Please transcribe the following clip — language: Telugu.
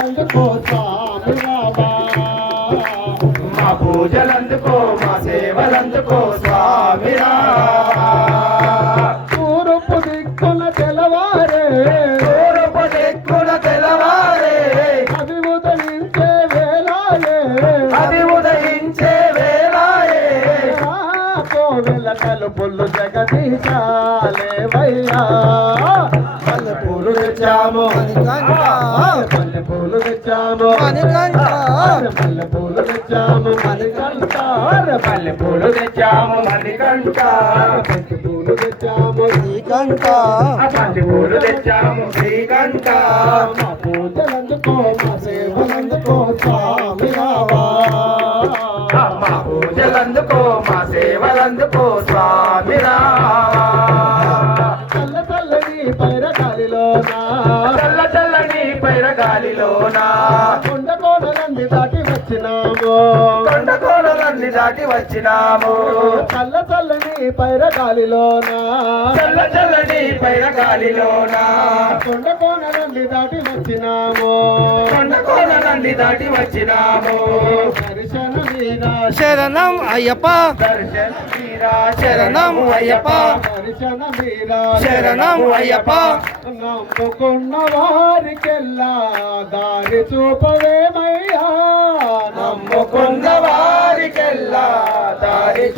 పూజలందుకో స్వామి రావా మా పూజలందుకో మా సేవలందుకో స్వామి రావా తూర్పు దిక్కున తెలవారే తూర్పు దిక్కున తెలవారే అది ఉదయించే వేళాయే అది ఉదయించే వేళాయే కోవెల తలుపులు జగదీశాలేవయ్యా పూలు తెచ్చాము పూలు తెచ్చాము పల్లె పూలు తెచ్చాము మణికంఠ పల్లె పూలు తెచ్చాము మణికంఠ పూలు తెచ్చాము శ్రీకంఠ పల్లె పూలు తెచ్చాము శ్రీకంఠ మా పూజలందుకో మా సేవలందుకో స్వామి రావా మా పూజలందుకో మా సేవలందుకో స్వామి రావా చల్ల చల్లని పైరగాలిలోనా చల్ల చల్లని పైరగాలిలోనా కొండ కోనలన్నీ దాటి వచ్చినాము కొండ కోనలన్నీ దాటి వచ్చినాము చల్ల చల్లని పైరగాలిలోనా చల్ల చల్లని పైరగాలిలోనా కొండ కోనలన్నీ దాటి వచ్చినాము కొండ కోనలన్నీ దాటి వచ్చినాము దర్శనమీరా శరణం అయ్యప్ప దర్శనమీరా శరణం అయ్యప్ప దర్శనమీరా శరణం అయ్యప్ప నమ్ముకున్న వారికెల్లా దారి చూపవేమయ్యా నమ్ముకున్న వారికెల్లా దారి